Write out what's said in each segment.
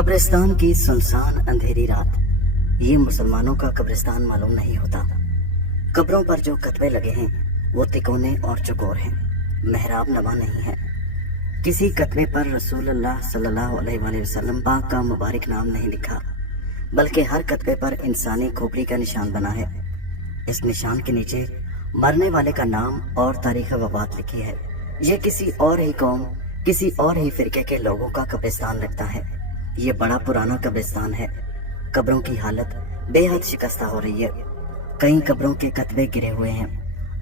कब्रिस्तान की सुनसान अंधेरी रात। ये मुसलमानों का कब्रिस्तान मालूम नहीं होता। कब्रों पर जो कतबे लगे हैं वो तिकोने और चौकोर हैं, मेहराब नमा नहीं है। किसी कतबे पर रसूलुल्लाह सल्लल्लाहु अलैहि वसल्लम पाक का मुबारक नाम नहीं लिखा, बल्कि हर कतबे पर इंसानी खोपड़ी का निशान बना है। इस निशान के नीचे मरने वाले का नाम और तारीख वफात लिखी है। ये किसी और ही कौम, किसी और ही फिरके के लोगों का कब्रिस्तान लगता है। ये बड़ा पुराना कब्रिस्तान है। कब्रों की हालत बेहद शिकस्ता हो रही है। कई कब्रों के कतबे गिरे हुए हैं,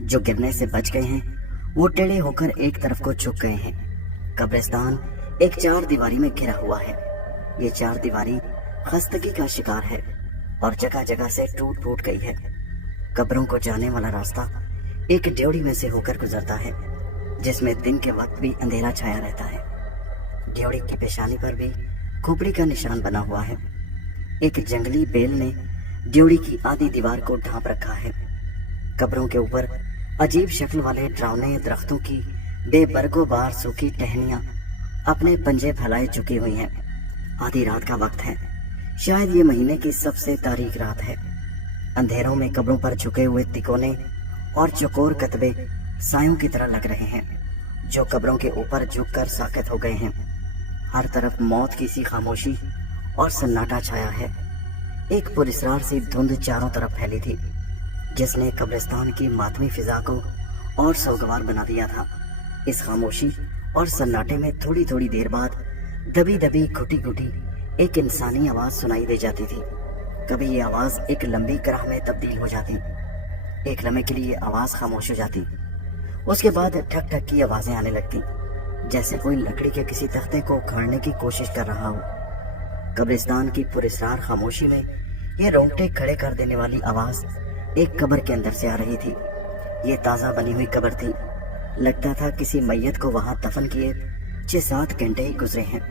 जो गिरने से बच गए हैं वो टेढ़े होकर एक तरफ को झुक गए हैं। कब्रिस्तान एक चार दीवारी में घिरा हुआ है। ये चार दीवारी खस्तगी का शिकार है और जगह जगह से टूट फूट गई है। कब्रों को जाने वाला रास्ता एक ड्योढ़ी में से होकर गुजरता है, जिसमें दिन के वक्त भी अंधेरा छाया रहता है। ड्योढ़ी की पेशानी पर भी खोपड़ी का निशान बना हुआ है। एक जंगली बेल ने ड्योढ़ी की आधी दीवार को ढांप रखा है। कब्रों के ऊपर अजीब शक्ल वाले डरावने दरख्तों की बेबरगोबार सूखी टहनियां अपने पंजे फैलाए झुकी हुई हैं। आधी रात का वक्त है, शायद ये महीने की सबसे तारीख रात है। अंधेरों में कब्रों पर झुके हुए तिकोने और चौकोर कतबे सायों की तरह लग रहे हैं, जो कब्रों के ऊपर झुककर साकित हो गए हैं। हर तरफ मौत की सी खामोशी और सन्नाटा छाया है। एक पुरस्रार सी धुंध चारों तरफ फैली थी, जिसने कब्रिस्तान की मातमी फिजा को और सोगवार बना दिया था। इस खामोशी और सन्नाटे में थोड़ी थोड़ी देर बाद दबी दबी घुटी घुटी एक इंसानी आवाज सुनाई दे जाती थी। कभी ये आवाज एक लंबी कराह में तब्दील हो जाती। एक लम्हे के लिए आवाज खामोश हो जाती, उसके बाद ठक ठक की आवाजें आने लगती, जैसे कोई लकड़ी के किसी तख्ते को उखाड़ने की कोशिश कर रहा हो। कब्रिस्तान की पुरस्रार खामोशी में ये रोंगटे खड़े कर देने वाली आवाज एक कब्र के अंदर से आ रही थी। ये ताज़ा बनी हुई कब्र थी। लगता था किसी मैयत को वहां दफन किए 6-7 घंटे ही गुजरे हैं।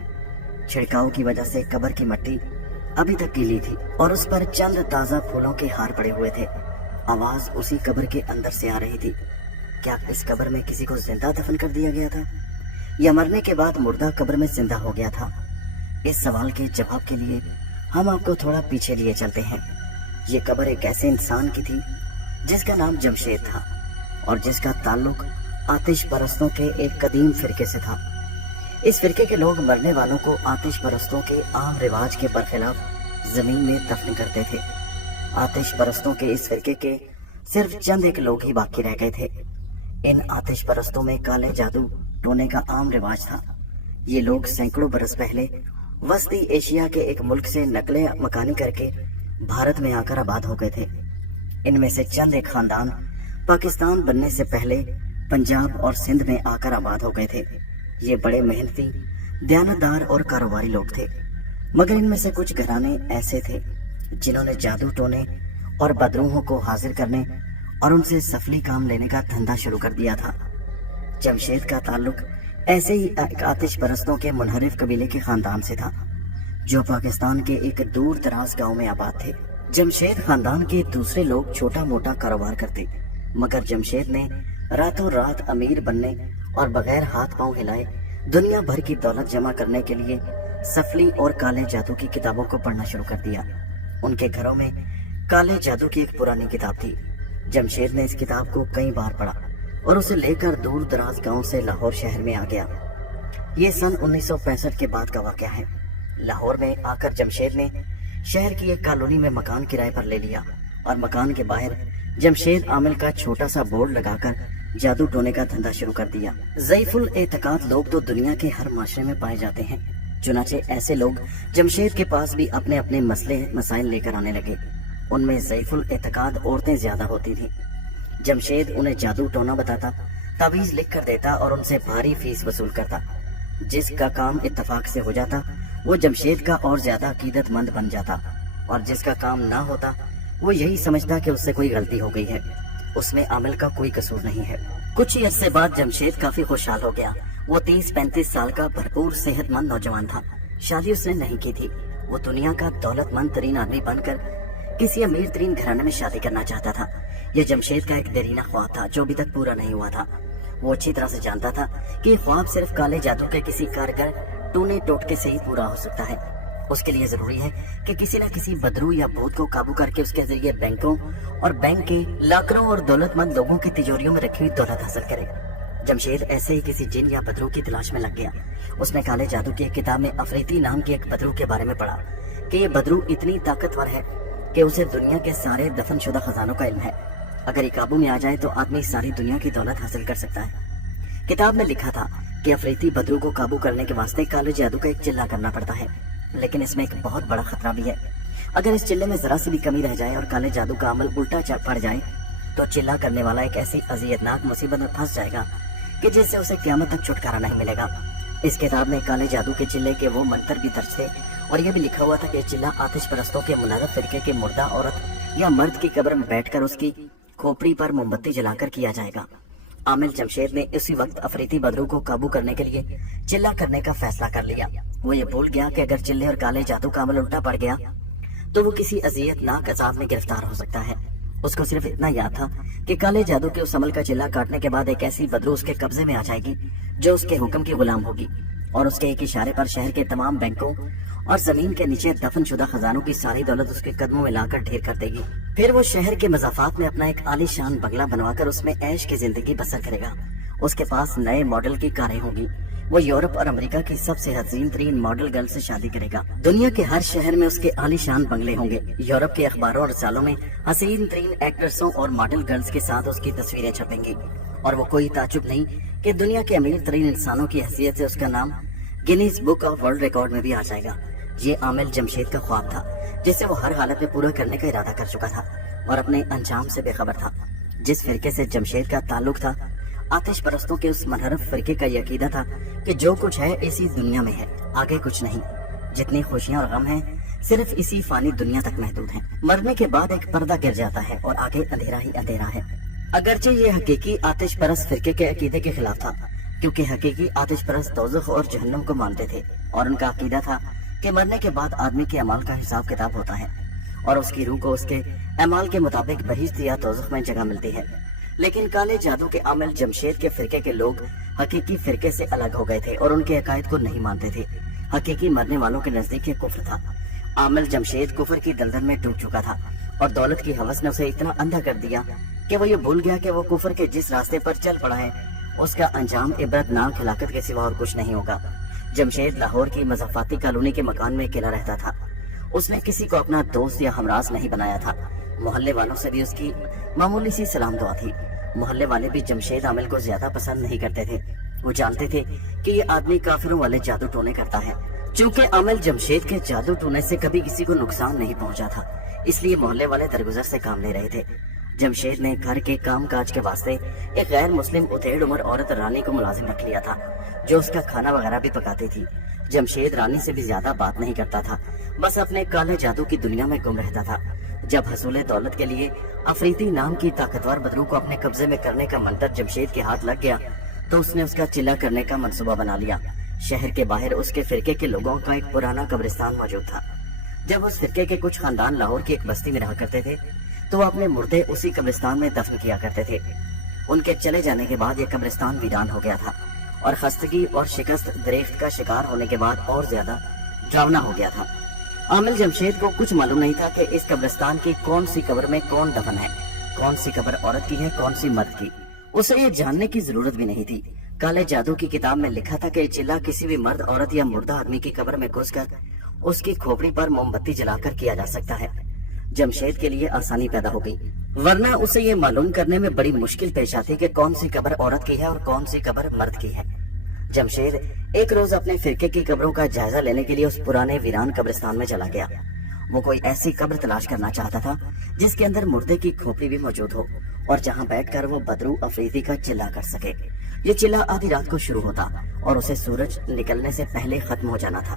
छिड़काव की वजह से कब्र की मिट्टी अभी तक गीली थी और उस पर चंद ताज़ा फूलों के हार पड़े हुए थे। आवाज उसी कब्र के अंदर से आ रही थी। क्या इस कब्र में किसी को जिंदा दफन कर दिया गया था, या मरने के बाद मुर्दा कब्र में जिंदा हो गया था? इस सवाल के जवाब के लिए हम आपको थोड़ा पीछे लिए चलते हैं। ये कब्र एक ऐसे इंसान की थी जिसका नाम जमशेद था और जिसका ताल्लुक आतिश परस्तों के एक कदीम फिरके से था। इस फिरके के लोग मरने वालों को आतिश परस्तों के आम रिवाज के बरखिलाफ जमीन में दफन करते थे। आतिश परस्तों के इस फिरके के सिर्फ चंद एक लोग ही बाकी रह गए थे। इन आतिश परस्तों में काले जादू टोने का आम रिवाज था। ये लोग सैकड़ों बरस पहले वस्ती एशिया के एक मुल्क से नकले मकानी करके भारत में आकर आबाद हो गए थे। इनमें से चंद एक खानदान पाकिस्तान बनने से पहले पंजाब और सिंध में आकर आबाद हो गए थे। ये बड़े मेहनती, दयानतदार और कारोबारी लोग थे, मगर इनमें से कुछ घराने ऐसे थे जिन्होंने जादू टोने और बदरूहों को हाजिर करने और उनसे सफली काम लेने का धंधा शुरू कर दिया था। जमशेद का ताल्लुक ऐसे ही आतिश परस्तों के मुनहरिफ कबीले के खानदान से था, जो पाकिस्तान के एक दूर दराज गांव में आबाद थे। जमशेद खानदान के दूसरे लोग छोटा मोटा कारोबार करते, मगर जमशेद ने रातों रात अमीर बनने और बगैर हाथ पांव हिलाए दुनिया भर की दौलत जमा करने के लिए सफली और काले जादू की किताबों को पढ़ना शुरू कर दिया। उनके घरों में काले जादू की एक पुरानी किताब थी। जमशेद ने इस किताब को कई बार पढ़ा और उसे लेकर दूर दराज गांव से लाहौर शहर में आ गया। ये सन 1965 के बाद का वाकया है। लाहौर में आकर जमशेद ने शहर की एक कॉलोनी में मकान किराए पर ले लिया और मकान के बाहर जमशेद आमिल का छोटा सा बोर्ड लगाकर जादू टोने का धंधा शुरू कर दिया। ज़ईफुल एतकाद लोग तो दुनिया के हर माशरे में पाए जाते हैं, चुनाचे ऐसे लोग जमशेद के पास भी अपने अपने मसले मसाइल लेकर आने लगे। उनमें ज़ईफुल एतकाद औरतें ज्यादा होती थी। जमशेद उन्हें जादू टोना बताता, तावीज लिख कर देता और उनसे भारी फीस वसूल करता। जिसका काम इत्तफाक से हो जाता वो जमशेद का और ज्यादा अकीदतमंद बन जाता, और जिसका काम ना होता वो यही समझता कि उससे कोई गलती हो गई है, उसमें आमिल का कोई कसूर नहीं है। कुछ ही अरसे बाद जमशेद काफी खुशहाल हो गया। वो 30-35 साल का भरपूर सेहतमंद नौजवान था। शादी उसने नहीं की थी। वो दुनिया का दौलतमंद तरीन आदमी बनकर किसी अमीर तरीन घराने में शादी करना चाहता था। यह जमशेद का एक देरीना ख्वाब था जो अभी तक पूरा नहीं हुआ था। वो अच्छी तरह से जानता था कि ख्वाब सिर्फ काले जादू के किसी कारगर टूने टोटके से ही पूरा हो सकता है। اس کے لیے ضروری ہے کہ کسی نہ کسی بدرو یا بھوت کو قابو کر کے اس کے ذریعے بینکوں اور بینک کے لاکروں اور دولت مند لوگوں کی تجوریوں میں رکھی ہوئی دولت حاصل کرے۔ جمشید ایسے ہی کسی جن یا بدرو کی تلاش میں لگ گیا۔ اس نے کالے جادو کی ایک کتاب میں افریتی نام کے ایک بدرو کے بارے میں پڑھا کہ یہ بدرو اتنی طاقتور ہے کہ اسے دنیا کے سارے دفن شدہ خزانوں کا علم ہے۔ اگر یہ قابو میں آ جائے تو آدمی ساری دنیا کی دولت حاصل کر سکتا ہے۔ کتاب میں لکھا تھا کہ افریتی بدرو کو قابو کرنے کے واسطے کالے جادو کا ایک چلہ کرنا پڑتا ہے، لیکن اس میں ایک بہت بڑا خطرہ بھی ہے۔ اگر اس چلے میں ذرا سی بھی کمی رہ جائے اور کالے جادو کا عمل الٹا پڑ جائے تو چلہ کرنے والا ایک ایسی اذیتناک مصیبت میں پھنس جائے گا کہ جس سے اسے قیامت تک چھٹکارا نہیں ملے گا۔ اس کتاب میں کالے جادو کے چلے کے وہ منتر بھی درج تھے اور یہ بھی لکھا ہوا تھا کہ چلہ آتش پرستوں کے منحرف فرقے کے مردہ عورت یا مرد کی قبر میں بیٹھ کر اس کی کھوپڑی پر موم بتی جلا کر کیا جائے گا۔ عامل جمشید نے اسی وقت افریتی بدرو کو قابو کرنے کے لیے چلہ کرنے کا فیصلہ کر لیا۔ وہ یہ بھول گیا کہ اگر چلے اور کالے جادو کا عمل الٹا پڑ گیا تو وہ کسی اذیتناک عذاب میں گرفتار ہو سکتا ہے۔ اس کو صرف اتنا یاد تھا کہ کالے جادو کے اس عمل کا چلہ کاٹنے کے بعد ایک ایسی بدرو اس کے قبضے میں آ جائے گی جو اس کے حکم کی غلام ہوگی اور اس کے ایک اشارے پر شہر کے تمام بینکوں اور زمین کے نیچے دفن شدہ خزانوں کی ساری دولت اس کے قدموں میں لا کر ڈھیر کر دے گی۔ پھر وہ شہر کے مضافات میں اپنا ایک عالی شان بنگلہ بنوا کر اس میں عیش کی زندگی بسر کرے گا۔ اس کے پاس نئے ماڈل کی کاریں ہوں گی۔ وہ یورپ اور امریکہ کی سب سے حسین ترین ماڈل گرل سے شادی کرے گا۔ دنیا کے ہر شہر میں اس کے عالی شان بنگلے ہوں گے۔ یورپ کے اخباروں اور رسالوں میں حسین ترین ایکٹرسوں اور ماڈل گرلز کے ساتھ اس کی تصویریں چھپیں گی، اور وہ کوئی تعجب نہیں کہ دنیا کے امیر ترین انسانوں کی حیثیت سے اس کا نام Guinness book of world record میں بھی آ جائے گا۔ یہ عامل جمشید کا خواب تھا جسے وہ ہر حالت میں پورا کرنے کا ارادہ کر چکا تھا اور اپنے انجام سے بے خبر تھا۔ جس فرقے سے جمشید کا تعلق تھا، آتش پرستوں کے اس منحرف فرقے کا یہ عقیدہ تھا کہ جو کچھ ہے اسی دنیا میں ہے، آگے کچھ نہیں۔ جتنی خوشیاں اور غم ہیں صرف اسی فانی دنیا تک محدود ہیں۔ مرنے کے بعد ایک پردہ گر جاتا ہے اور آگے اندھیرا ہی اندھیرا ہے۔ اگرچہ یہ حقیقی آتش پرست فرقے کے عقیدے کے خلاف تھا، کیونکہ حقیقی آتش پرست دوزخ اور جہنم کو مانتے تھے اور ان کا عقیدہ تھا کہ مرنے کے بعد آدمی کے اعمال کا حساب کتاب ہوتا ہے اور اس کی روح کو اس کے اعمال کے مطابق بہشت یا دوزخ میں جگہ ملتی ہے۔ لیکن کالے جادو کے عامل جمشید کے فرقے کے لوگ حقیقی فرقے سے الگ ہو گئے تھے اور ان کے عقائد کو نہیں مانتے تھے۔ حقیقی مرنے والوں کے نزدیک یہ کفر تھا۔ عامل جمشید کفر کی دلدل میں ڈوب چکا تھا اور دولت کی ہوس نے اسے اتنا اندھا کر دیا کہ وہ یہ بھول گیا کہ وہ کفر کے جس راستے پر چل پڑا ہے اس کا انجام عبرت ناک ہلاکت کے سوا اور کچھ نہیں ہوگا۔ جمشید لاہور کی مضافاتی کالونی کے مکان میں اکیلا رہتا تھا۔ اس نے کسی کو اپنا دوست یا ہمراز نہیں بنایا تھا۔ محلے والوں سے بھی اس کی معمولی سی سلام دعا تھی۔ محلے والے بھی جمشید عامل کو زیادہ پسند نہیں کرتے تھے۔ وہ جانتے تھے کہ یہ آدمی کافروں والے جادو ٹونے کرتا ہے۔ چونکہ عامل جمشید کے جادو ٹونے سے کبھی کسی کو نقصان نہیں پہنچا تھا، اس لیے محلے والے درگزر سے کام لے رہے تھے۔ جمشید نے گھر کے کام کاج کے واسطے ایک غیر مسلم اتھیڑ عمر عورت رانی کو ملازم رکھ لیا تھا جو اس کا کھانا وغیرہ بھی پکاتی تھی۔ جمشید رانی سے بھی زیادہ بات نہیں کرتا تھا، بس اپنے کالے جادو کی دنیا میں گم رہتا تھا۔ جب حصول دولت کے لیے افریتی نام کی طاقتور بدرو کو اپنے قبضے میں کرنے کا منتر جمشید کے ہاتھ لگ گیا تو اس نے اس کا چلہ کرنے کا منصوبہ بنا لیا۔ شہر کے باہر اس کے فرقے کے لوگوں کا ایک پرانا قبرستان موجود تھا۔ جب اس فرقے کے کچھ خاندان لاہور کی ایک بستی میں رہا کرتے تھے تو وہ اپنے مردے اسی قبرستان میں دفن کیا کرتے تھے۔ ان کے چلے جانے کے بعد یہ قبرستان ویران ہو گیا تھا اور خستگی اور شکست دریخت کا شکار ہونے کے بعد اور زیادہ ڈراؤنا ہو گیا تھا۔ عامل جمشید کو کچھ معلوم نہیں تھا کہ اس قبرستان کی کون سی قبر میں کون دفن ہے، کون سی قبر عورت کی ہے، کون سی مرد کی۔ اسے یہ جاننے کی ضرورت بھی نہیں تھی۔ کالے جادو کی کتاب میں لکھا تھا کہ چلہ کسی بھی مرد، عورت یا مردہ آدمی کی قبر میں گھس کر اس کی کھوپڑی پر موم بتی جلا کر کیا جا سکتا ہے۔ جمشید کے لیے آسانی پیدا ہو گئی، ورنہ اسے یہ معلوم کرنے میں بڑی مشکل پیش آتی کہ کون سی قبر عورت کی ہے اور کون سی قبر مرد کی ہے۔ جمشید ایک روز اپنے فرقے کی قبروں کا جائزہ لینے کے لیے اس پرانے ویران قبرستان میں چلا گیا۔ وہ کوئی ایسی قبر تلاش کرنا چاہتا تھا جس کے اندر مردے کی کھوپڑی بھی موجود ہو اور جہاں بیٹھ کر وہ بدرو افریدی کا چلہ کر سکے۔ یہ چلہ آدھی رات کو شروع ہوتا اور اسے سورج نکلنے سے پہلے ختم ہو جانا تھا۔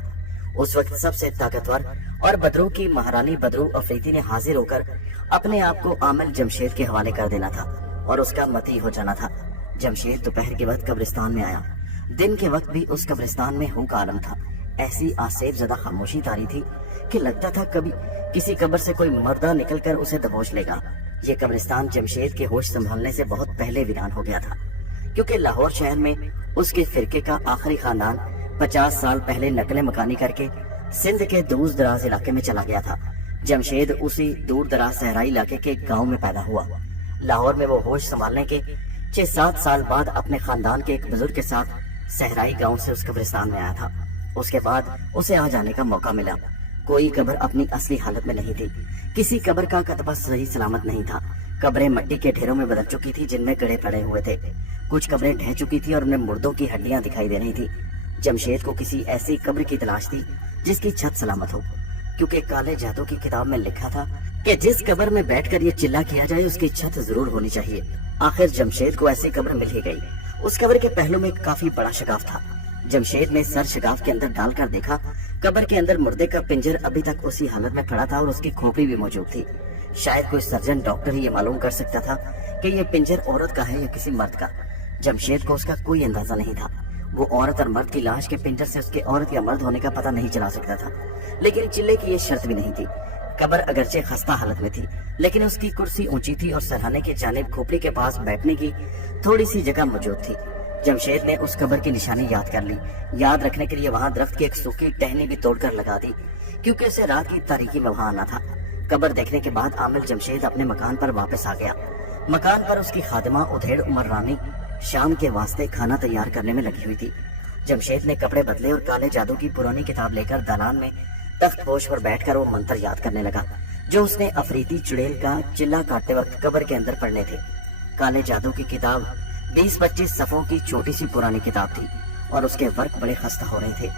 اس وقت سب سے طاقتور اور بدرو کی مہارانی بدرو افریدی نے حاضر ہو کر اپنے آپ کو عامل جمشید کے حوالے کر دینا تھا اور اس کا متی ہو جانا تھا۔ جمشید دوپہر کے وقت قبرستان میں آیا۔ دن کے وقت بھی اس قبرستان میں ہو کا عالم تھا۔ ایسی آسیب زدہ خاموشی طاری تھی کہ لگتا تھا کبھی کسی قبر سے کوئی مردہ نکل کر اسے دبوچ لے گا۔ یہ قبرستان جمشید کے ہوش سنبھالنے سے بہت پہلے ویران ہو گیا تھا، کیونکہ لاہور شہر میں اس کے فرقے کا آخری خاندان 50 سال پہلے نقل مکانی کر کے सिंध के दूर दराज इलाके में चला गया था। जमशेद उसी दूर दराज सहराई इलाके के गांव में पैदा हुआ। लाहौर में वो होश संभालने के 6-7 साल बाद अपने खानदान के एक बुजुर्ग के साथ सहराई गांव से उस कब्रिस्तान में आया था। उसके बाद उसे आ जाने का मौका मिला। कोई कब्र अपनी असली हालत में नहीं थी। किसी कब्र का कतबा सही सलामत नहीं था। कब्रें मिट्टी के ढेरों में बदल चुकी थी जिनमें गड़े पड़े हुए थे। कुछ कब्रें ढह चुकी थी और उनमें मुर्दों की हड्डियां दिखाई दे रही थी। जमशेद को किसी ऐसी कब्र की तलाश थी जिसकी छत सलामत हो, क्योंकि काले जादू की किताब में लिखा था कि जिस कब्र में बैठकर ये चिल्ला किया जाए उसकी छत जरूर होनी चाहिए। आखिर जमशेद को ऐसी कब्र मिल ही गई। उस कब्र के पहलू में काफी बड़ा शगाफ था। जमशेद ने सर शगाफ के अंदर डालकर देखा। कब्र के अंदर मुर्दे का पिंजर अभी तक उसी हालत में पड़ा था और उसकी खोपड़ी भी मौजूद थी। शायद कोई सर्जन डॉक्टर ही ये मालूम कर सकता था कि ये पिंजर औरत का है या किसी मर्द का। जमशेद को उसका कोई अंदाजा नहीं था। वो औरत और मर्द की लाश के पिंजर से उसके औरत या मर्द होने का पता नहीं चला सकता था। लेकिन चिल्ले की ये शर्त भी नहीं थी। कब्र अगरचे खस्ता हालत में थी, लेकिन उसकी कुर्सी ऊंची थी और सरहाने की जानिब खोपड़ी के पास बैठने की थोड़ी सी जगह मौजूद थी। जमशेद ने उस कब्र की निशानी याद कर ली। याद रखने के लिए वहां दरख्त की एक सूखी टहनी भी तोड़कर लगा दी, क्योंकि उसे रात की तारीकी में वहां आना था। कब्र देखने के बाद आमिल जमशेद अपने मकान पर वापस आ गया। मकान पर उसकी खादिमा उधेड़ उमर रानी शाम के वास्ते खाना तैयार करने में लगी हुई थी। जमशेद ने कपड़े बदले और काले जादू की पुरानी किताब लेकर दालान में तख्त पोश पर बैठकर वो मंत्र याद करने लगा, जो उसने अफरीती चुड़ैल का चिल्ला काटते वक्त कब्र के अंदर पढ़ने थे। काले जादू की किताब 20-25 सफ़ों की छोटी सी पुरानी किताब थी और उसके वर्क बड़े खस्ता हो रहे थे।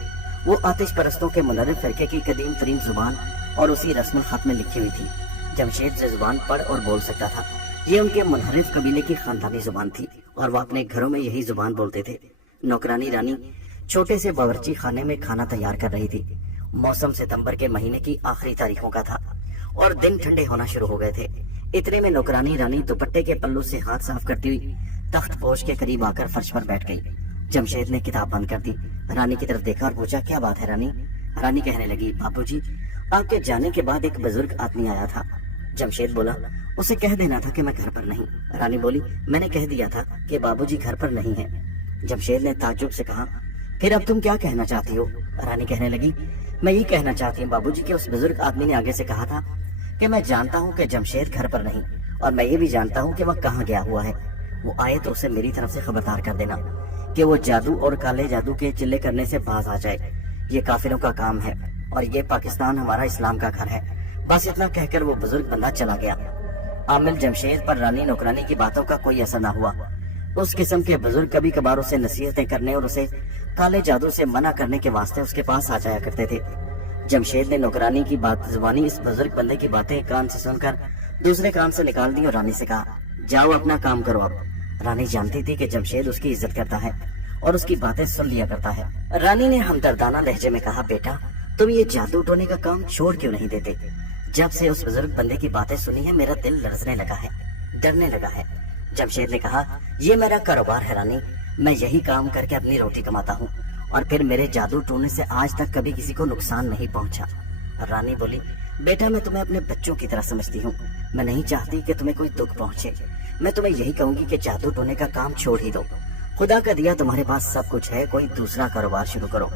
वो आतिश परस्तों के मुनर्रिफ फिरके की कदीम तरीन जुबान और उसी रस्म खत में लिखी हुई थी। जमशेद से जुबान पढ़ और बोल सकता था। ये उनके मुनहरिफ कबीले की खानदानी जुबान थी और वह अपने घरों में यही जुबान बोलते थे। नौकरानी रानी छोटे से बावर्ची खाने में खाना तैयार कर रही थी। मौसम सितंबर के महीने की आखिरी तारीखों का था और दिन ठंडे होना शुरू हो गए थे। इतने में नौकरानी रानी दुपट्टे के पल्लू से हाथ साफ करती हुई तख्त पोश के करीब आकर फर्श पर बैठ गई। जमशेद ने किताब बंद कर दी। रानी की तरफ देखा और पूछा, क्या बात है रानी? रानी कहने लगी, बाबूजी, आपके जाने के बाद एक बुजुर्ग आदमी आया था। जमशेद बोला, उसे कह देना था कि मैं घर पर नहीं। रानी बोली, मैंने कह दिया था कि बाबूजी घर पर नहीं है। जमशेद ने ताज्जुब से कहा, फिर अब तुम क्या कहना चाहती हो? रानी कहने लगी, मैं ये कहना चाहती हूँ बाबूजी कि उस बुजुर्ग आदमी ने आगे से कहा था कि मैं जानता हूँ कि जमशेद घर पर नहीं और मैं ये भी जानता हूँ कि वह कहाँ गया हुआ है। वो आए तो उसे मेरी तरफ से खबरदार कर देना कि वो जादू और काले जादू के चिल्ले करने से बाज आ जाए। ये काफिरों का काम है और ये पाकिस्तान हमारा इस्लाम का घर है। बस इतना कहकर वो बुजुर्ग बंदा चला गया। आमिल जमशेद पर रानी नौकरानी की बातों का कोई असर न हुआ। उस किस्म के बुजुर्ग कभी कभार उसे नसीहतें करने और उसे काले जादू से मना करने के वास्ते उसके पास आ जाया करते थे। जमशेद ने नौकरानी की बात जुबानी इस बुजुर्ग बंदे की बातें कान से सुनकर दूसरे कान से निकाल दी और रानी से कहा, जाओ अपना काम करो अब। रानी जानती थी कि जमशेद उसकी इज्जत करता है और उसकी बातें सुन लिया करता है। रानी ने हमदर्दाना लहजे में कहा, बेटा तुम ये जादू टोने का काम छोड़ क्यों नहीं देते? जब से उस बुजुर्ग बंदे की बातें सुनी है मेरा दिल लरजने लगा है, डरने लगा है। जमशेद ने कहा, ये मेरा कारोबार है रानी, मैं यही काम करके अपनी रोटी कमाता हूँ और फिर मेरे जादू टोने से आज तक कभी किसी को नुकसान नहीं पहुँचा। रानी बोली, बेटा मैं तुम्हें अपने बच्चों की तरह समझती हूँ। मैं नहीं चाहती कि तुम्हें कोई दुख पहुँचे। मैं तुम्हें यही कहूंगी कि जादू टोने का काम छोड़ ही दो। खुदा का दिया तुम्हारे पास सब कुछ है, कोई दूसरा कारोबार शुरू करो।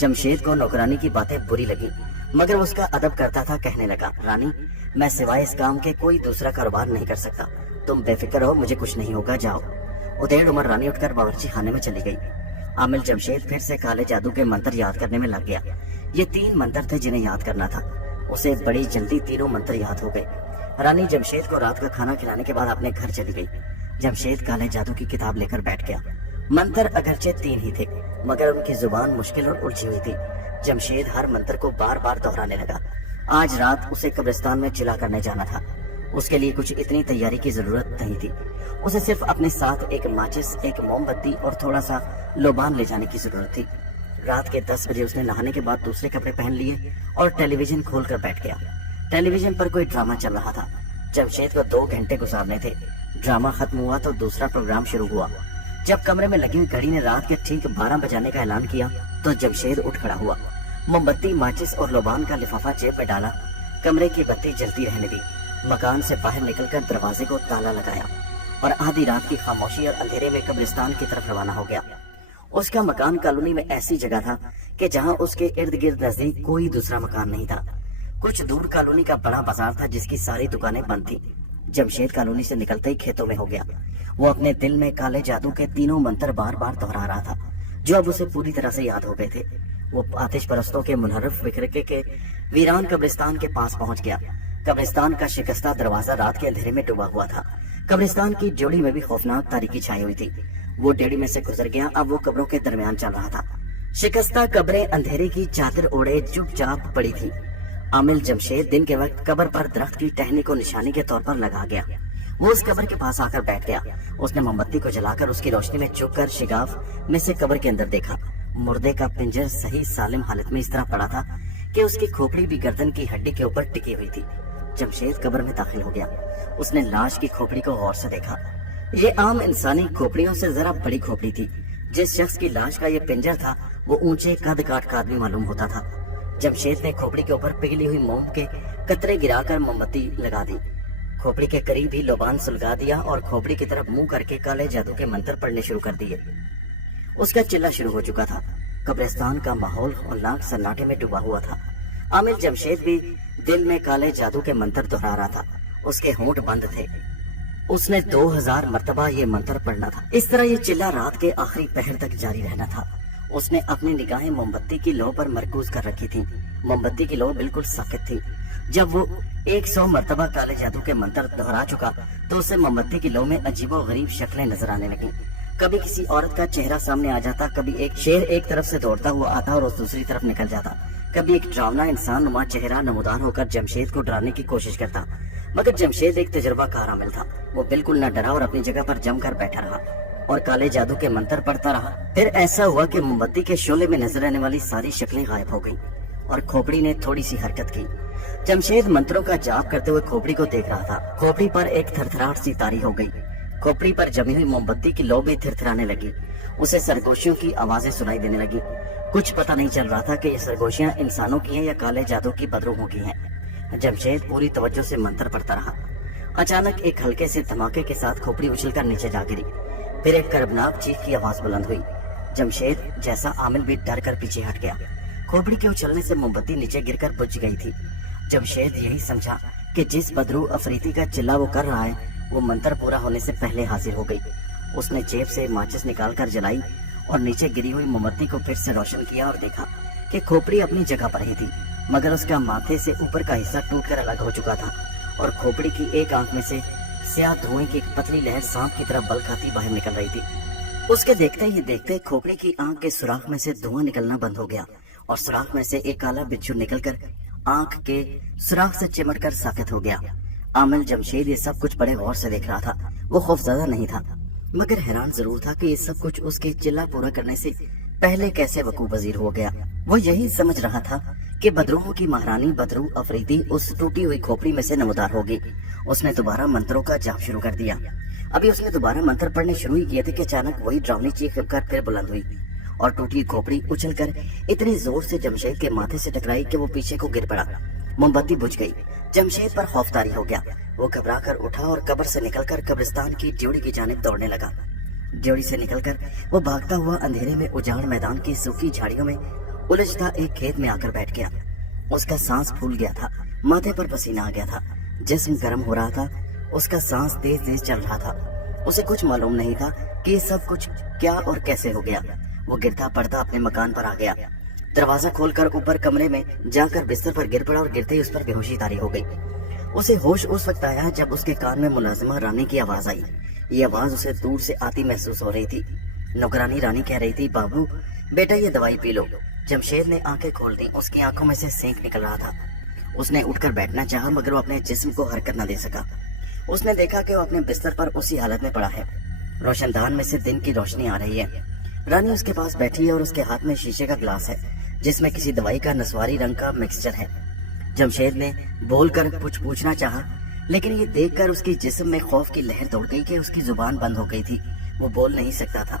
जमशेद को नौकरानी की बातें बुरी लगी, मगर वो उसका अदब करता था। कहने लगा, रानी मैं सिवाय इस काम के कोई दूसरा कारोबार नहीं कर सकता। तुम बेफिक्र रहो, मुझे कुछ नहीं होगा, जाओ। उधेड़ उमर रानी उठकर बावर्ची खाने में चली गई। आमिल जमशेद फिर से काले जादू के मंत्र याद करने में लग गया। ये 3 मंत्र थे जिन्हें याद करना था। उसे बड़ी जल्दी तीनों मंत्र याद हो गए। रानी जमशेद को रात का खाना खिलाने के बाद अपने घर चली गई। जमशेद काले जादू की किताब लेकर बैठ गया। मंत्र अगरचे 3 ही थे, मगर उनकी जुबान मुश्किल और उलझी हुई थी। जमशेद हर मंत्र को बार बार दोहराने लगा। आज रात उसे कब्रिस्तान में चिल्ला करने जाना था। उसके लिए कुछ इतनी तैयारी की जरूरत नहीं थी। उसे सिर्फ अपने साथ एक माचिस, एक मोमबत्ती और थोड़ा सा लोबान ले जाने की जरूरत थी। रात के 10 बजे उसने नहाने के बाद दूसरे कपड़े पहन लिए और टेलीविजन खोलकर बैठ गया। टेलीविजन पर कोई ड्रामा चल रहा था। जमशेद को 2 घंटे गुजारने थे। ड्रामा खत्म हुआ तो दूसरा प्रोग्राम शुरू हुआ। जब कमरे में लगी हुई घड़ी ने रात के ठीक 12 बजाने का ऐलान किया तो जमशेद उठ खड़ा हुआ। मोमबत्ती, माचिस और लोबान का लिफाफा जेब में डाला। कमरे की बत्ती जलती रहने दी। मकान से बाहर निकलकर दरवाजे को ताला लगाया और आधी रात की खामोशी और अंधेरे में कब्रिस्तान की तरफ रवाना हो गया। उसका मकान कॉलोनी में ऐसी जगह था कि जहां उसके इर्द गिर्द नजदीक कोई दूसरा मकान नहीं था। कुछ दूर कॉलोनी का बड़ा बाजार था जिसकी सारी दुकानें बंद थी। जमशेद कॉलोनी से निकलते ही खेतों में हो गया। वो अपने दिल में काले जादू के तीनों मंत्र बार बार दोहरा रहा था जो अब उसे पूरी तरह से याद हो गए थे। वो आतिश परस्तों के मुनहरफ विक्रके के वीरान कब्रिस्तान के पास पहुंच गया। कब्रिस्तान का शिकस्ता दरवाजा रात के अंधेरे में डूबा हुआ था। कब्रिस्तान की जोड़ी में भी खौफनाक तारीकी छाई हुई थी। वो डेढ़ी में से गुजर गया। अब वो कब्रों के दरमियान चल रहा था। शिकस्ता कब्रें अंधेरे की चादर ओढ़े चुपचाप पड़ी थी। आमिल जमशेद दिन के वक्त कब्र पर दरख्त की टहनी को निशानी के तौर पर लगा गया। वो उस कब्र के पास आकर बैठ गया। उसने मोमबत्ती को जलाकर उसकी रोशनी में चुप कर शिगाफ में से कब्र के अंदर देखा। मुर्दे का पिंजर सही सालिम हालत में इस तरह पड़ा था कि उसकी खोपड़ी भी गर्दन की हड्डी के ऊपर टिकी हुई थी। जमशेद कब्र में दाखिल हो गया। उसने लाश की खोपड़ी को गौर से देखा। ये आम इंसानी खोपड़ियों से जरा बड़ी खोपड़ी थी। जिस शख्स की लाश का ये पिंजर था वो ऊंचे कद काट का आदमी मालूम होता था। जमशेद ने खोपड़ी के ऊपर पिघली हुई मोम के कतरे गिराकर मोमबत्ती लगा दी। खोपड़ी के करीब ही लोबान सुलगा दिया और खोपड़ी की तरफ मुंह करके काले जादू के मंत्र पढ़ने शुरू कर दिए। उसका चिल्ला शुरू हो चुका था। कब्रिस्तान का माहौल हौलनाक सन्नाटे में डूबा हुआ था। आमिर जमशेद भी दिल में काले जादू के मंत्र दोहरा रहा था। उसके होंठ बंद थे। उसने 2000 मर्तबा ये मंत्र पढ़ना था। इस तरह ये चिल्ला रात के आखिरी पहर तक जारी रहना था। उसने अपनी निगाहें मोमबत्ती की लौ पर मरकूज कर रखी थी। मोमबत्ती की लौ बिल्कुल साकित थी। जब वो 100 मर्तबा काले जादू के मंत्र दोहरा चुका तो उसे मोमबत्ती की लौ में अजीबो गरीब शक्लें नजर आने लगी। कभी किसी औरत का चेहरा सामने आ जाता, कभी एक शेर एक तरफ से दौड़ता हुआ आता और उस दूसरी तरफ निकल जाता, कभी एक डरावना इंसान नुमा चेहरा नमूदार होकर जमशेद को डराने की कोशिश करता। मगर जमशेद एक तजुर्बाकार आमिल था। वो बिल्कुल न डरा और अपनी जगह पर जमकर बैठा रहा और काले जादू के मंत्र पढ़ता रहा। फिर ऐसा हुआ कि मोमबत्ती के शोले में नजर आने वाली सारी शक्लें गायब हो गईं और खोपड़ी ने थोड़ी सी हरकत की। जमशेद मंत्रों का जाप करते हुए खोपड़ी को देख रहा था। खोपड़ी पर एक थरथराहट सी तारी हो गई। खोपड़ी पर जमी हुई मोमबत्ती की लौ भी थिरथिराने लगी। उसे सरगोशियों की आवाजें सुनाई देने लगी। कुछ पता नहीं चल रहा था कि ये सरगोशियां इंसानों की हैं या काले जादू की बदरूहों की हैं। जमशेद पूरी तवज्जो से मंत्र पढ़ता रहा। अचानक एक हल्के से धमाके के साथ खोपड़ी उछलकर नीचे जा गिरी। फिर एक कर्बनाक चीख की आवाज बुलंद हुई। जमशेद जैसा आमिल भी डर कर पीछे हट गया। खोपड़ी के उछलने से मोमबत्ती नीचे गिरकर बुझ गई थी। जमशेद यही समझा कि जिस बदरू अफरीती का चिल्ला वो कर रहा है वो मंत्र पूरा होने से पहले हाजिर हो गई। उसने जेब से माचिस निकालकर जलाई और नीचे गिरी हुई मोमबत्ती को फिर से रोशन किया और देखा कि खोपड़ी अपनी जगह पर ही थी, मगर उसका माथे से ऊपर का हिस्सा टूटकर अलग हो चुका था और खोपड़ी की एक आंख में से स्याह धुएं की एक पतली लहर सांप की तरह बल खाती बाहर निकल रही थी। उसके देखते ही देखते खोपड़ी की आंख के सुराख में से धुआं निकलना बंद हो गया और सुराख में से एक काला बिच्छू निकलकर आंख के सुराख से चिमटकर साकित हो गया। आमिल जमशेद ये सब कुछ बड़े गौर से देख रहा था। वो खौफजदा नहीं था, मगर हैरान जरूर था कि ये सब कुछ उसके चिल्ला पूरा करने से पहले कैसे वकूफ पजीर हो गया। वो यही समझ रहा था कि बदरूहों की महारानी बदरू अफरीदी उस टूटी हुई खोपड़ी में से नमदार होगी। उसने दोबारा मंत्रों का जाप शुरू कर दिया। अभी उसने दोबारा मंत्र पढ़ने शुरू ही किए थे कि अचानक वही डरावनी चीख कर फिर बुलंद हुई और टूटी खोपड़ी उछलकर इतनी जोर से जमशेद के माथे से टकराई कि वो पीछे को गिर पड़ा। मोमबत्ती बुझ गई। जमशेद पर खौफतारी हो गया। वो घबरा कर उठा और कब्र से निकलकर कब्रिस्तान की ड्योढ़ी की जानिब दौड़ने लगा। ड्योढ़ी से निकलकर वो भागता हुआ अंधेरे में उजाड़ मैदान की सूखी झाड़ियों में उलझता एक खेत में आकर बैठ गया। उसका सांस फूल गया था, माथे पर पसीना आ गया था, जिस्म गर्म हो रहा था, उसका सांस तेज तेज चल रहा था। उसे कुछ मालूम नहीं था कि ये सब कुछ क्या और कैसे हो गया। वो गिरता पड़ता अपने मकान पर आ गया। दरवाजा खोलकर ऊपर कमरे में जाकर बिस्तर पर गिर पड़ा और गिरते ही उस पर बेहोशी तारी हो गई। उसे होश उस वक्त आया जब उसके कान में मुलाजिमा रानी की आवाज आई। ये आवाज उसे दूर से आती महसूस हो रही थी। नौकरानी रानी कह रही थी, बाबू बेटा ये दवाई पी लो। जमशेद ने आंखें खोल दी। उसकी आंखों में से सेंक निकल रहा था। उसने उठकर बैठना चाहा मगर वो अपने जिस्म को हरकत न दे सका। उसने देखा कि वो अपने बिस्तर पर उसी हालत में पड़ा है। रोशनदान में से दिन की रोशनी आ रही है। रानी उसके पास बैठी है और उसके हाथ में शीशे का गिलास है जिसमें किसी दवाई का नस्वारी रंग का मिक्सचर है। जमशेद ने बोलकर कुछ पूछना चाहा, लेकिन ये देखकर उसकी जिस्म में खौफ की लहर दौड़ गई कि उसकी जुबान बंद हो गई थी। वो बोल नहीं सकता था।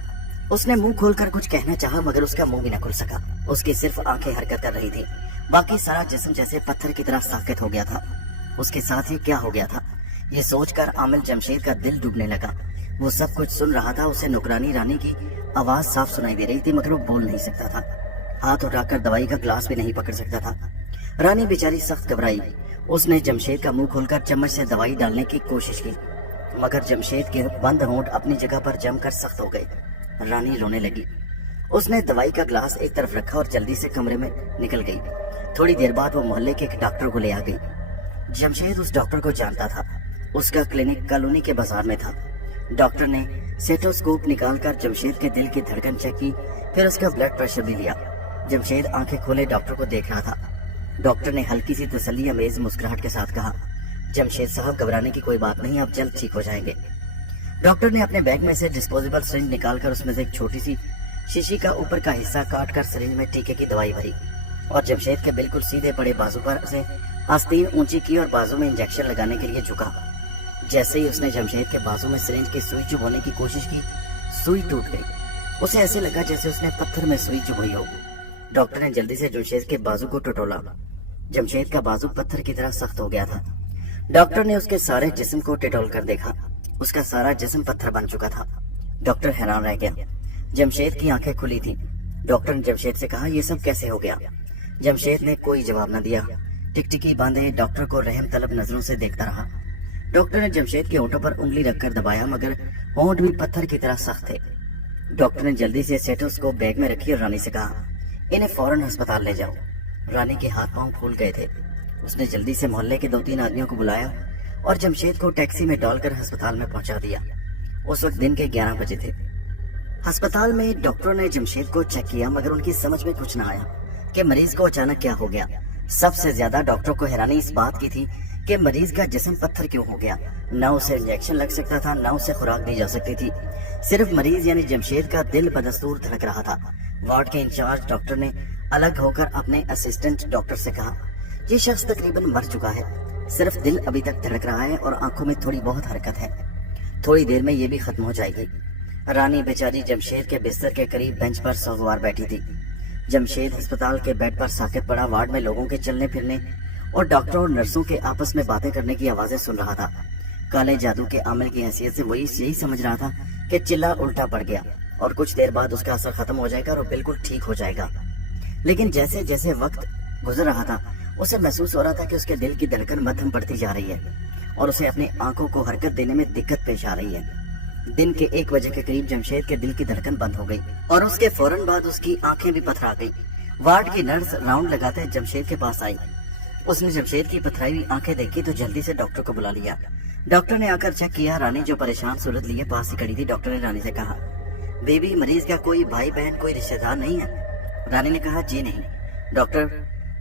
उसने मुंह खोलकर कुछ कहना चाहा मगर उसका मुंह भी न खुल सका। उसकी सिर्फ आंखें हरकत कर रही थी। बाकी सारा जिस्म जैसे पत्थर की तरह साकित हो गया था। उसके साथ ही क्या हो गया था ये सोचकर आमिल जमशेद का दिल डूबने लगा। वो सब कुछ सुन रहा था। उसे नौकरानी रानी की आवाज साफ सुनाई दे रही थी मगर वो बोल नहीं सकता था। हाथ उठाकर दवाई का ग्लास भी नहीं पकड़ सकता था। रानी बेचारी सख्त घबराई। उसने जमशेद का मुंह खोलकर चम्मच से दवाई डालने की कोशिश की, मगर जमशेद के बंद होंठ अपनी जगह पर जमकर सख्त हो गए। रानी रोने लगी। उसने दवाई का ग्लास एक तरफ रखा और जल्दी से कमरे में निकल गई। थोड़ी देर बाद वो मोहल्ले के एक डॉक्टर को ले आ गई। जमशेद उस डॉक्टर को जानता था। उसका क्लिनिक कॉलोनी के बाजार में था। डॉक्टर ने स्टेथोस्कोप निकालकर जमशेद के दिल की धड़कन चेक की, फिर उसका ब्लड प्रेशर भी लिया। जमशेद आंखें खोले डॉक्टर को देख रहा था। डॉक्टर ने हल्की सी तसल्ली अमेज मुस्कुराहट के साथ कहा, जमशेद साहब घबराने की कोई बात नहीं, आप जल्द ठीक हो जाएंगे। डॉक्टर ने अपने बैग में से डिस्पोजेबल सिरिंज निकालकर उसमें से एक छोटी सी शीशी का ऊपर का हिस्सा काट कर सिरिंज में टीके की दवाई भरी और जमशेद के बिल्कुल सीधे पड़े बाजू पर उसे आस्तीन ऊंची की और बाजू में इंजेक्शन लगाने के लिए झुका। जैसे ही उसने जमशेद के बाजू में सिरिंज की सुई चुभोने की कोशिश की, सुई टूट गई। उसे ऐसे लगा जैसे उसने पत्थर में सुई चुभोई हो। डॉक्टर ने जल्दी से जमशेद के बाजू को टटोला। जमशेद का बाजू पत्थर की तरह सख्त हो गया था। डॉक्टर ने उसके सारे जिस्म को टटोल कर देखा। उसका सारा जिस्म पत्थर बन चुका था। डॉक्टर हैरान रह गया। जमशेद की आंखें खुली थी। डॉक्टर ने जमशेद से कहा, ये सब कैसे हो गया? जमशेद ने कोई जवाब न दिया। टिकटिकी बांधे डॉक्टर को रहम तलब नजरों से देखता रहा। डॉक्टर ने जमशेद के होठों पर उंगली रखकर दबाया, मगर होंठ भी पत्थर की तरह सख्त थे। डॉक्टर ने जल्दी से स्टेथोस्कोप बैग में रखी और रानी से कहा, इन्हें फौरन अस्पताल ले जाओ। रानी के हाथ पांव फूल गए थे। उसने जल्दी से मोहल्ले के 2-3 आदमियों को बुलाया और जमशेद को टैक्सी में डालकर अस्पताल में पहुंचा दिया। उस वक्त दिन के 11 बजे थे। अस्पताल में डॉक्टरों ने जमशेद को चेक किया, मगर उनकी समझ में कुछ न आया कि मरीज को अचानक क्या हो गया। सबसे ज्यादा डॉक्टरों को हैरानी इस बात की थी कि मरीज का जिस्म पत्थर क्यों हो गया। न उसे इंजेक्शन लग सकता था, न उसे खुराक दी जा सकती थी। सिर्फ मरीज यानी जमशेद का दिल बदस्तूर धड़क रहा था। वार्ड के इंचार्ज डॉक्टर ने अलग होकर अपने असिस्टेंट डॉक्टर से कहा, ये शख्स तकरीबन मर चुका है, सिर्फ दिल अभी तक धड़क रहा है और आंखों में थोड़ी बहुत हरकत है। थोड़ी देर में ये भी खत्म हो जाएगी। रानी बेचारी जमशेद के बिस्तर के करीब बेंच पर सौगवार बैठी थी। जमशेद अस्पताल के बेड पर साकित पड़ा वार्ड में लोगों के चलने फिरने और डॉक्टरों और नर्सों के आपस में बातें करने की आवाजें सुन रहा था। काले जादू के आमिल की हैसियत से वही यही समझ रहा था कि चिल्ला उल्टा पड़ गया और कुछ देर बाद उसका असर खत्म हो जाएगा और बिल्कुल ठीक हो जाएगा। लेकिन जैसे जैसे वक्त गुजर रहा था, उसे महसूस हो रहा था कि उसके दिल की धड़कन मध्यम पड़ती जा रही है और उसे अपनी आंखों को हरकत देने में दिक्कत पेश आ रही है। दिन के 1 बजे के करीब जमशेद के दिल की धड़कन बंद हो गई और उसके फौरन बाद उसकी आंखें भी पथरा गई। वार्ड की नर्स राउंड लगाते जमशेद के पास आई। उसने जमशेद की पथराई हुई आंखें देखी तो जल्दी से डॉक्टर को बुला लिया। डॉक्टर ने आकर चेक किया। रानी जो परेशान सूरत लिए पास ही खड़ी थी। डॉक्टर ने रानी से कहा, बेबी मरीज का कोई भाई बहन कोई रिश्तेदार नहीं है? रानी ने कहा, जी नहीं। डॉक्टर,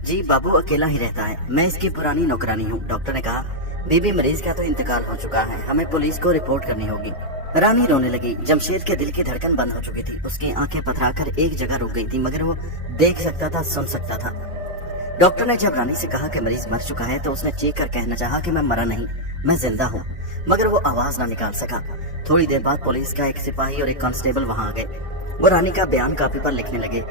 जी बाबू अकेला ही रहता है, मैं इसकी पुरानी नौकरानी हूँ। डॉक्टर ने कहा, बेबी मरीज का तो इंतकाल हो चुका है, हमें पुलिस को रिपोर्ट करनी होगी। रानी रोने लगी। जमशेद के दिल की धड़कन बंद हो चुकी थी। उसकी आंखें पथराकर एक जगह रुक गई थी, मगर वो देख सकता था, सुन सकता था। डॉक्टर ने जब रानी से कहा कि मरीज मर चुका है तो उसने चीख कर कहना चाहा कि मैं मरा नहीं, मैं जिंदा हूँ, मगर वो आवाज ना निकाल सका। थोड़ी देर बाद पुलिस का एक सिपाही और एक कांस्टेबल वहां आ गए। वो रानी का बयान कापी पर लिखने लगे।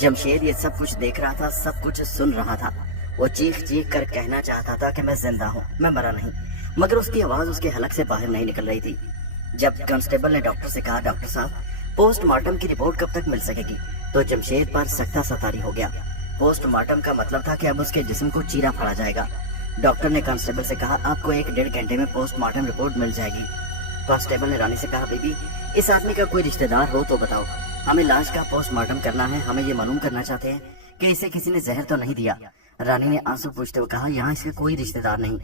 जमशेद ये सब कुछ देख रहा था, सब कुछ सुन रहा था। वो चीख चीख कर कहना चाहता था कि मैं जिंदा हूँ, मैं मरा नहीं, मगर उसकी आवाज उसके हलक से बाहर नहीं निकल रही थी। जब कांस्टेबल ने डॉक्टर से कहा, डॉक्टर साहब पोस्टमार्टम की रिपोर्ट कब तक मिल सकेगी, तो जमशेद पर सख्ता सतारी हो गया। पोस्टमार्टम का मतलब था कि अब उसके जिस्म को चीरा फाड़ा जाएगा। डॉक्टर ने कांस्टेबल से कहा, आपको 1-1.5 घंटे में पोस्टमार्टम रिपोर्ट मिल जाएगी। कांस्टेबल ने रानी से कहा, बेबी इस आदमी का कोई रिश्तेदार हो तो बताओ, हमें लाश का पोस्टमार्टम करना है, हमें ये मालूम करना चाहते हैं कि इसे किसी ने जहर तो नहीं दिया। रानी ने आंसू पूछते हुए कहा, यहाँ इसका कोई रिश्तेदार नहीं।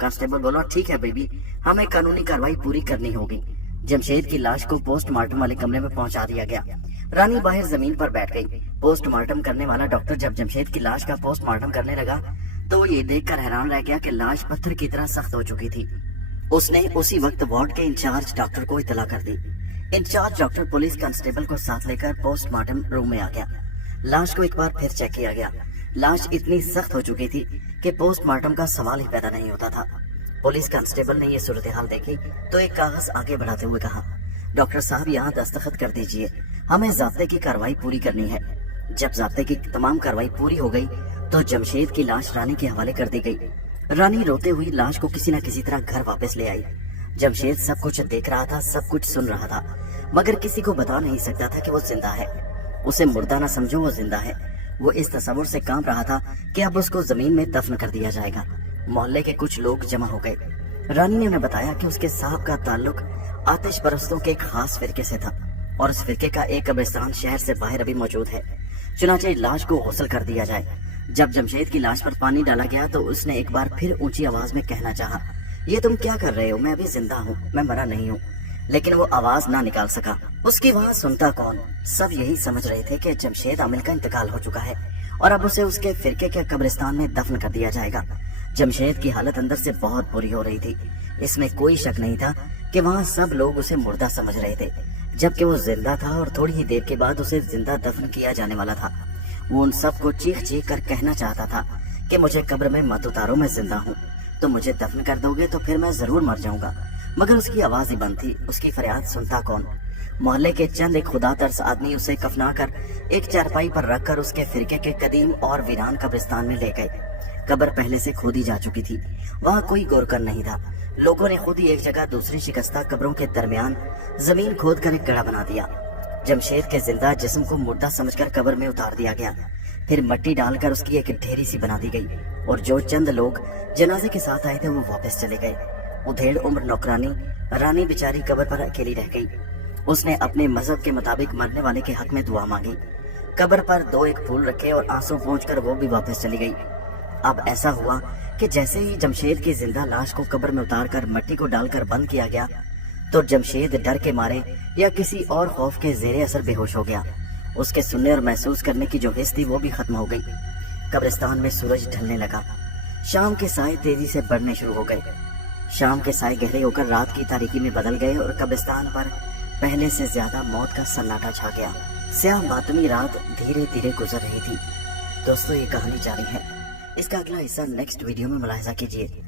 कांस्टेबल बोला, ठीक है बेबी, हमें कानूनी कार्रवाई पूरी करनी होगी। जमशेद की लाश को पोस्टमार्टम वाले कमरे में पहुंचा दिया गया। रानी बाहर जमीन पर बैठ गई। पोस्टमार्टम करने वाला डॉक्टर जब जमशेद की लाश का पोस्टमार्टम करने लगा तो वो ये देखकर हैरान रह गया कि लाश पत्थर की तरह सख्त हो चुकी थी। उसने उसी वक्त वार्ड के इंचार्ज डॉक्टर को इतला कर दी। इंचार्ज डॉक्टर पुलिस कांस्टेबल को साथ लेकर पोस्टमार्टम रूम में आ गया। लाश को एक बार फिर चेक किया गया। लाश इतनी सख्त हो चुकी थी कि पोस्टमार्टम का सवाल ही पैदा नहीं होता था। पुलिस कांस्टेबल ने यह सूरत हाल देखी तो एक कागज आगे बढ़ाते हुए कहा, डॉक्टर साहब यहाँ दस्तखत कर दीजिए, हमें ज़ाब्ते की कार्रवाई पूरी करनी है। जब ज़ाब्ते की तमाम कार्रवाई पूरी हो गई तो जमशेद की लाश रानी के हवाले कर दी गई। रानी रोते हुई लाश को किसी न किसी तरह घर वापस ले आई। जमशेद सब कुछ देख रहा था, सब कुछ सुन रहा था, मगर किसी को बता नहीं सकता था कि वो जिंदा है। उसे मुर्दा न समझो, वो जिंदा है। वो इस तस्वुर से कांप रहा था कि अब उसको जमीन में दफन कर दिया जाएगा। मोहल्ले के कुछ लोग जमा हो गए। रानी ने उन्हें बताया कि उसके साहब का ताल्लुक आतिश परस्तों के एक खास फिरके से था और उस फिरके का एक कब्रिस्तान शहर से बाहर अभी मौजूद है। चुनांचे लाश को गौसल कर दिया जाए। जब जमशेद की लाश पर पानी डाला गया तो उसने एक बार फिर ऊंची आवाज में कहना चाहा, ये तुम क्या कर रहे हो, मैं अभी जिंदा हूँ, मैं मरा नहीं हूँ। लेकिन वो आवाज ना निकाल सका। उसकी आवाज सुनता कौन? सब यही समझ रहे थे कि जमशेद आमिल का इंतकाल हो चुका है और अब उसे उसके फिरके के कब्रिस्तान में दफन कर दिया जाएगा। जमशेद की हालत अंदर से बहुत बुरी हो रही थी। इसमें कोई शक नहीं था कि वहाँ सब लोग उसे मुर्दा समझ रहे थे, जबकि वो जिंदा था और थोड़ी ही देर के बाद उसे जिंदा दफन किया जाने वाला था। वो उन सब को चीख चीख कर कहना चाहता था कि मुझे कब्र में मत उतारो, मैं जिंदा हूँ, तो मुझे दफन कर दोगे तो फिर मैं जरूर मर जाऊंगा। मगर उसकी आवाज ही बंद थी। उसकी फरियाद सुनता कौन? मोहल्ले के चंद एक खुदा तरस आदमी उसे कफना कर एक चारपाई पर रखकर उसके फिरके के कदीम और वीरान कब्रिस्तान में ले गए। कब्र पहले से खोदी जा चुकी थी, वहाँ कोई गौरकर नहीं था। लोगों ने खुद ही एक जगह दूसरी शिकस्ता कब्रों के दरमियान जमीन खोद कर एक गड्ढा बना दिया। जमशेद के जिंदा जिस्म को मुर्दा समझकर कब्र में उतार दिया गया। फिर मिट्टी डालकर उसकी एक ढेरी सी बना दी गई और जो चंद लोग जनाजे के साथ आए थे वो वापस चले गए। उधेड़ उम्र नौकरानी रानी बेचारी कब्र पर अकेली रह गई। उसने अपने मजहब के मुताबिक मरने वाले के हक में दुआ मांगी। कब्र पर 2 एक फूल रखे और आंसू पहुंचकर वो भी वापस चली गई। अब ऐसा हुआ कि जैसे ही जमशेद की जिंदा लाश को कब्र में उतारकर मिट्टी को डालकर बंद किया गया तो जमशेद डर के मारे या किसी और खौफ के जेरे असर बेहोश हो गया। उसके सुनने और महसूस करने की जो हिस्स थी वो भी खत्म हो गई। कब्रिस्तान में सूरज ढलने लगा। शाम के साए तेजी से बढ़ने शुरू हो गए। शाम के साए गहरे होकर रात की तारीकी में बदल गए और कब्रिस्तान पर पहले से ज्यादा मौत का सन्नाटा छा गया। स्याह मातमी रात धीरे धीरे गुजर रही थी। दोस्तों, ये कहानी जारी है। इसका अगला हिस्सा नेक्स्ट वीडियो में मुलाहिजा कीजिए।